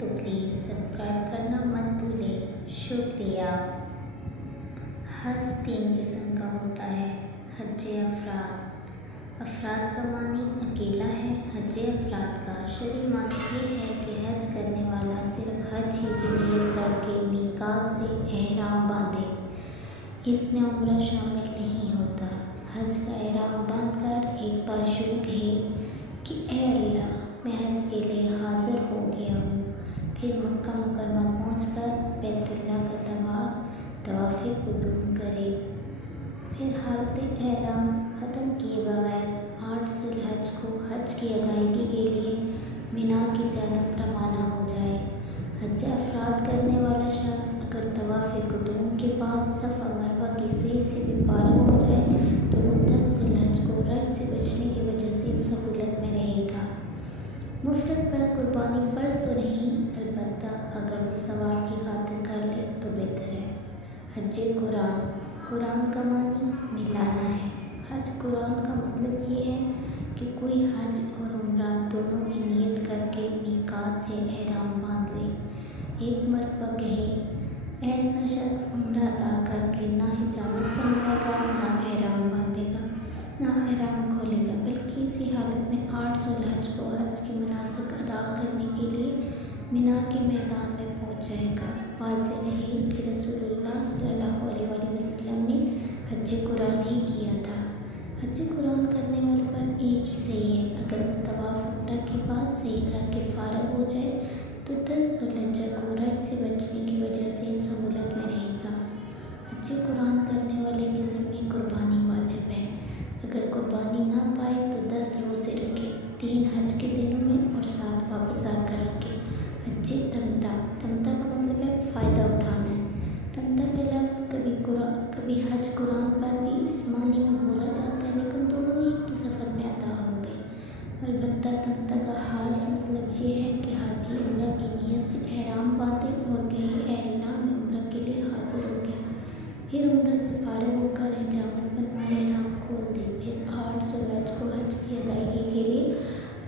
तो please subscribe करना मत भूलें। शुक्रिया। हज 3 किस्म का होता है। हज अफराद। अफराद का मानी अकेला है। हज अफराद का शरई मानी ये है कि हज करने वाला सिर्फ हज ही की नियत करके मीकात से एहराम बांधे। इसमें उम्रा शामिल नहीं होता। हज का एहराम बांधकर एक बार शुरू कहे कि ए अल्लाह, मैं हज के लिए हाज़िर हो गया हूँ। फिर मक्का मुकरमा पहुँचकर बैतुल्लाह का तवाफ़ कुदूम करे। फिर हालत एहराम ख़त्म किए बगैर 8 ज़ुल्हज को हज की अदायगी के लिए मिना की जानब रवाना हो जाए। हज अफराद करने वाला शख्स अगर तवाफ़ कुदूम के बाद सफ़ा मरवा की सही से भी फारिग हो जाए तो वो 10 ज़ुल्हज को रज से बचने की वजह से सहूलत में रहेगा। मुफ़रद पर कुर्बानी फ़र्ज़ तो नहीं, अलबत्ता अगर वो सवाब की खातिर कर ले तो बेहतर है। हज कुरान। कुरान का मानी मिलाना है। हज कुरान का मतलब ये है कि कोई हज और उम्रा दोनों की नियत करके मीकात से एहराम बांध ले। एक मरतबा कहे, ऐसा शख्स उम्रा अदा करके ना हिजामत बनवाएगा, ना एहराम बांधेगा, ना एहराम खोलेगा, बल्कि इसी हालत में 8 ज़ुल्हज को हज की मनासिक अदा करने के लिए मिना के मैदान में पहुँच जाएगा। वाज़ेह रहे कि रसूलुल्लाह सल्लल्लाहु अलैहि वसल्लम ने हज कुरान ही किया था। हज कुरान करने वाले पर एक ही सही है, अगर वो तवाफ़ उम्रा के बाद सही करके फ़ारिग हो जाए तो 10 ज़ुल्हज को रज से बचने की वजह से सहूलत में रहेगा। हज कुरान करने वाले के ज़िम्मे कुर्बानी वाजिब है। अगर कुर्बानी ना पाए तो 10 रोज़े रखे, 3 हज के दिनों में और 7 वापस आकर रखे। हज तमता। तमता का मतलब है फ़ायदा उठाना है। तमता का लफ्ज़ कभी हज कुरान पर भी इस मानी में बोला जाता है, लेकिन दोनों एक ही सफ़र में अदा हो गए। अलबत्ता तमता का ख़ास मतलब ये है कि हाजी उम्रा की नीयत से एहराम बांधे और कहे, ए अल्लाह, मैं उम्रा के लिए हाज़िर हो गया। फिर उम्रा से फारिग होकर हिजामत बनवाए, एहराम खोल दे। फिर 8 ज़ुल्हज को हज की अदायगी के लिए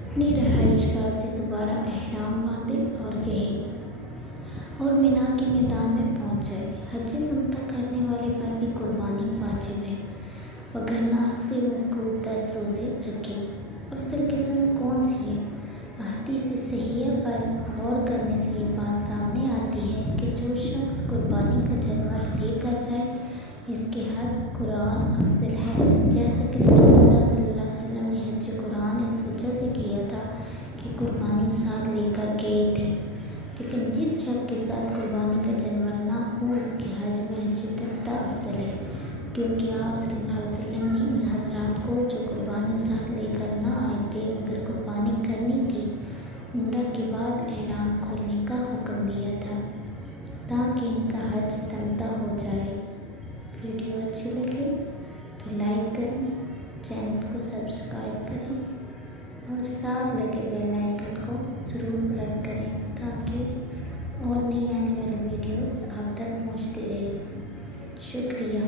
अपनी रहाइशगाह से दोबारा एहराम बांधे और कहे और मिना के मैदान में पहुँच जाए। हज तमता करने वाले पर भी कुर्बानी वाजिब है, वगरना हस्बे मज़कूर 10 रोज़े रखें। अफसल किस्म कौन सी है? हदीस सहीह पर गौर करने से ये बात सामने आती है कि जो शख्स कुर्बानी का जानवर लेकर जाए इसके हक कुरान अफजल है। जैसा कि रसूलुल्लाह सल्लल्लाहु अलैहि वसल्लम ने हज कुरान इस वजह से किया था कि कुर्बानी साथ लेकर गए थे, लेकिन जिस शख्स के साथ कुर्बानी का जानवर ना हो उसके हज में हज तमता अफजल है, क्योंकि आप सल्लल्लाहु अलैहि वसल्लम ने इन हज़रात को जो कुर्बानी साथ लेकर ना आए थे मगर कुर्बानी करनी थी, उम्रा के बाद एहराम खोलने का हुक्म दिया था ताकि इनका हज तमता हो जाए। वीडियो अच्छी लगे तो लाइक करें, चैनल को सब्सक्राइब करें और साथ लगे बेल आइकन को ज़रूर प्रेस करें ताकि और नई आने वाली वीडियोस आप तक पहुंचती रहे। शुक्रिया।